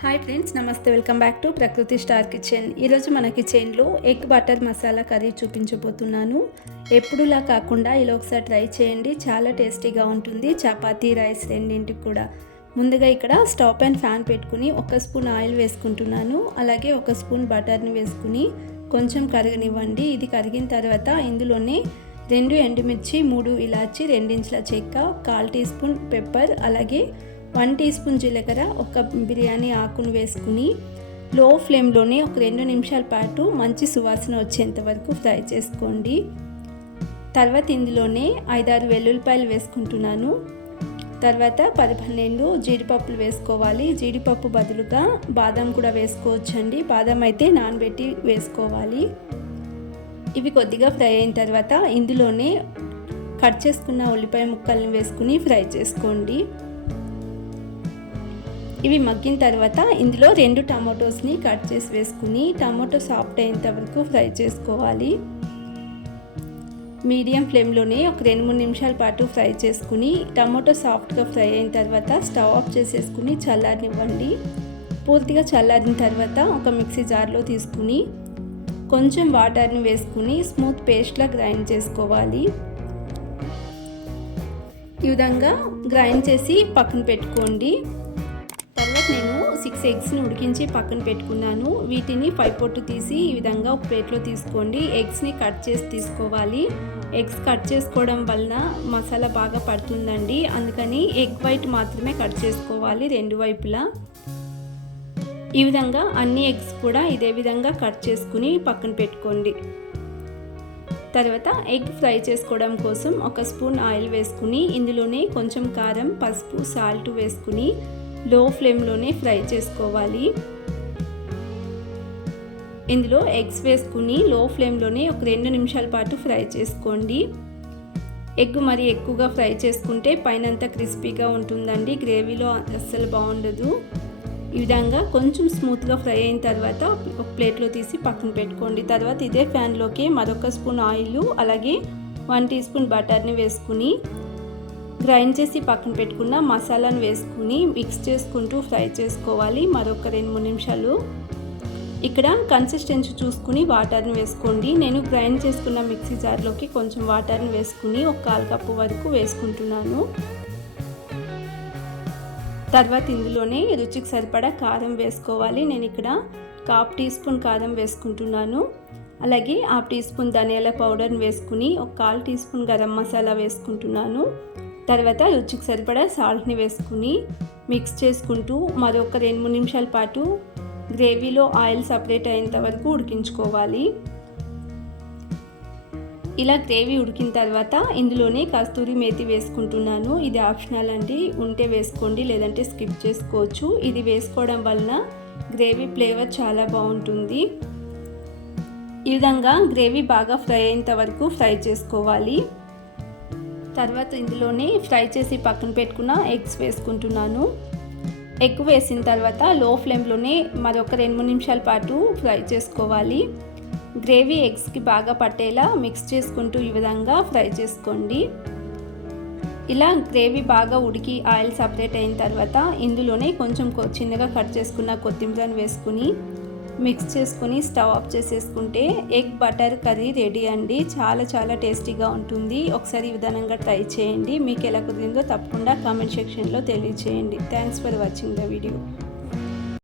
Hi friends, నమస్తే. Welcome back to ప్రకృతి star kitchen. ఈరోజు మన కిచెన్లో ఎగ్ బటర్ మసాలా కర్రీ చూపించబోతున్నాను. ఎప్పుడులా కాకుండా ఇలా ఒకసారి ట్రై చేయండి. చాలా టేస్టీగా ఉంటుంది. చపాతీ, రైస్ రెండింటికి కూడా. ముందుగా ఇక్కడ స్టవ్ పైన ఫ్యాన్ పెట్టుకుని 1 స్పూన్ ఆయిల్ వేసుకుంటున్నాను. అలాగే 1 స్పూన్ బటర్ని వేసుకుని కొంచెం కరగనివ్వండి. ఇది కరిగిన తర్వాత ఇందులోనే 2 ఎండుమిర్చి, 3 ఇలాచి, 2 ఇంచుల చెక్క, 1/4 టీ స్పూన్ పెప్పర్, అలాగే 1 టీ స్పూన్ జీలకర్ర, 1 బిర్యానీ ఆకును వేసుకుని లో ఫ్లేమ్లోనే ఒక 2 నిమిషాల పాటు మంచి సువాసన వచ్చేంత వరకు ఫ్రై చేసుకోండి. తర్వాత ఇందులోనే 5-6 వెల్లుల్లిపాయలు వేసుకుంటున్నాను. తర్వాత 10-12 జీడిపప్పులు వేసుకోవాలి. జీడిపప్పు బదులుగా బాదం కూడా వేసుకోవచ్చండి. బాదం అయితే నానబెట్టి వేసుకోవాలి. ఇవి కొద్దిగా ఫ్రై అయిన తర్వాత ఇందులోనే కట్ చేసుకున్న ఉల్లిపాయ ముక్కల్ని వేసుకుని ఫ్రై చేసుకోండి. ఇవి మగ్గిన తర్వాత ఇందులో 2 టమాటోస్ని కట్ చేసి వేసుకుని టమాటో సాఫ్ట్ అయ్యేంత వరకు ఫ్రై చేసుకోవాలి. మీడియం ఫ్లేమ్లోనే ఒక 2-3 నిమిషాల పాటు ఫ్రై చేసుకుని టమాటో సాఫ్ట్గా ఫ్రై అయిన తర్వాత స్టవ్ ఆఫ్ చేసేసుకుని చల్లారనివ్వండి. పూర్తిగా చల్లారిన తర్వాత ఒక మిక్సీ జార్లో తీసుకుని కొంచెం వాటర్ని వేసుకుని స్మూత్ పేస్ట్లా గ్రైండ్ చేసుకోవాలి. ఈ విధంగా గ్రైండ్ చేసి పక్కన పెట్టుకోండి. తర్వాత నేను 6 ఎగ్స్ని ఉడికించి పక్కన పెట్టుకున్నాను. వీటిని 5 పొట్టు తీసి ఈ విధంగా ఒక ప్లేట్లో తీసుకోండి. ఎగ్స్ని కట్ చేసి తీసుకోవాలి. ఎగ్స్ కట్ చేసుకోవడం వలన మసాలా బాగా పడుతుందండి. అందుకని ఎగ్ వైట్ మాత్రమే కట్ చేసుకోవాలి 2 వైపులా. ఈ విధంగా అన్ని ఎగ్స్ కూడా ఇదే విధంగా కట్ చేసుకుని పక్కన పెట్టుకోండి. తర్వాత ఎగ్ ఫ్రై చేసుకోవడం కోసం 1 స్పూన్ ఆయిల్ వేసుకుని ఇందులోనే కొంచెం కారం, పసుపు, సాల్ట్ వేసుకుని లో ఫ్లేమ్లోనే ఫ్రై చేసుకోవాలి. ఇందులో ఎగ్స్ వేసుకుని లో ఫ్లేమ్లోనే ఒక 2 నిమిషాల పాటు ఫ్రై చేసుకోండి. ఎగ్ మరి ఎక్కువగా ఫ్రై చేసుకుంటే పైనంతా క్రిస్పీగా ఉంటుందండి. గ్రేవీలో అస్సలు బాగుండదు. ఈ విధంగా కొంచెం స్మూత్గా ఫ్రై అయిన తర్వాత ఒక ప్లేట్లో తీసి పక్కన పెట్టుకోండి. తర్వాత ఇదే ప్యాన్లోకి మరొక స్పూన్ ఆయిల్, అలాగే 1 టీ స్పూన్ బటర్ని వేసుకుని గ్రైండ్ చేసి పక్కన పెట్టుకున్న మసాలాను వేసుకుని మిక్స్ చేసుకుంటూ ఫ్రై చేసుకోవాలి మరొక 2-3 నిమిషాలు. ఇక్కడ కన్సిస్టెన్సీ చూసుకుని వాటర్ని వేసుకోండి. నేను గ్రైండ్ చేసుకున్న మిక్సీ జార్లోకి కొంచెం వాటర్ని వేసుకుని 1/4 కప్పు వరకు వేసుకుంటున్నాను. తర్వాత ఇందులోనే రుచికి సరిపడా కారం వేసుకోవాలి. నేను ఇక్కడ 1/2 టీ స్పూన్ కారం వేసుకుంటున్నాను. అలాగే 1/2 టీ స్పూన్ ధనియాల పౌడర్ని వేసుకుని 1/4 టీ స్పూన్ గరం మసాలా వేసుకుంటున్నాను. తర్వాత రుచికి సరిపడా సాల్ట్ని వేసుకుని మిక్స్ చేసుకుంటూ మరొక 2-3 నిమిషాల పాటు గ్రేవీలో ఆయిల్ సపరేట్ అయ్యేంత వరకు ఉడికించుకోవాలి. ఇలా గ్రేవీ ఉడికిన తర్వాత ఇందులోనే కస్తూరి మేతి వేసుకుంటున్నాను. ఇది ఆప్షనల్ అండి, ఉంటే వేసుకోండి, లేదంటే స్కిప్ చేసుకోవచ్చు. ఇది వేసుకోవడం వలన గ్రేవీ ఫ్లేవర్ చాలా బాగుంటుంది. ఈ విధంగా గ్రేవీ బాగా ఫ్రై అయ్యేంత వరకు ఫ్రై చేసుకోవాలి. తర్వాత ఇందులోనే ఫ్రై చేసి పక్కన పెట్టుకున్న ఎగ్స్ వేసుకుంటున్నాను. ఎగ్ వేసిన తర్వాత లో ఫ్లేమ్లోనే మరొక 2-3 నిమిషాల పాటు ఫ్రై చేసుకోవాలి. గ్రేవీ ఎగ్స్కి బాగా పట్టేలా మిక్స్ చేసుకుంటూ ఈ విధంగా ఫ్రై చేసుకోండి. ఇలా గ్రేవీ బాగా ఉడికి ఆయిల్ సపరేట్ అయిన తర్వాత ఇందులోనే కొంచెం చిన్నగా కట్ చేసుకున్న కొత్తిమీరను వేసుకుని మిక్స్ చేసుకుని స్టవ్ ఆఫ్ చేసేసుకుంటే ఎగ్ బటర్ కర్రీ రెడీ అండి. చాలా టేస్టీగా ఉంటుంది. ఒకసారి ఈ విధానంగా ట్రై చేయండి. మీకు ఎలా కుదిరిందో తప్పకుండా కామెంట్ సెక్షన్లో తెలియచేయండి. Thanks for watching the video.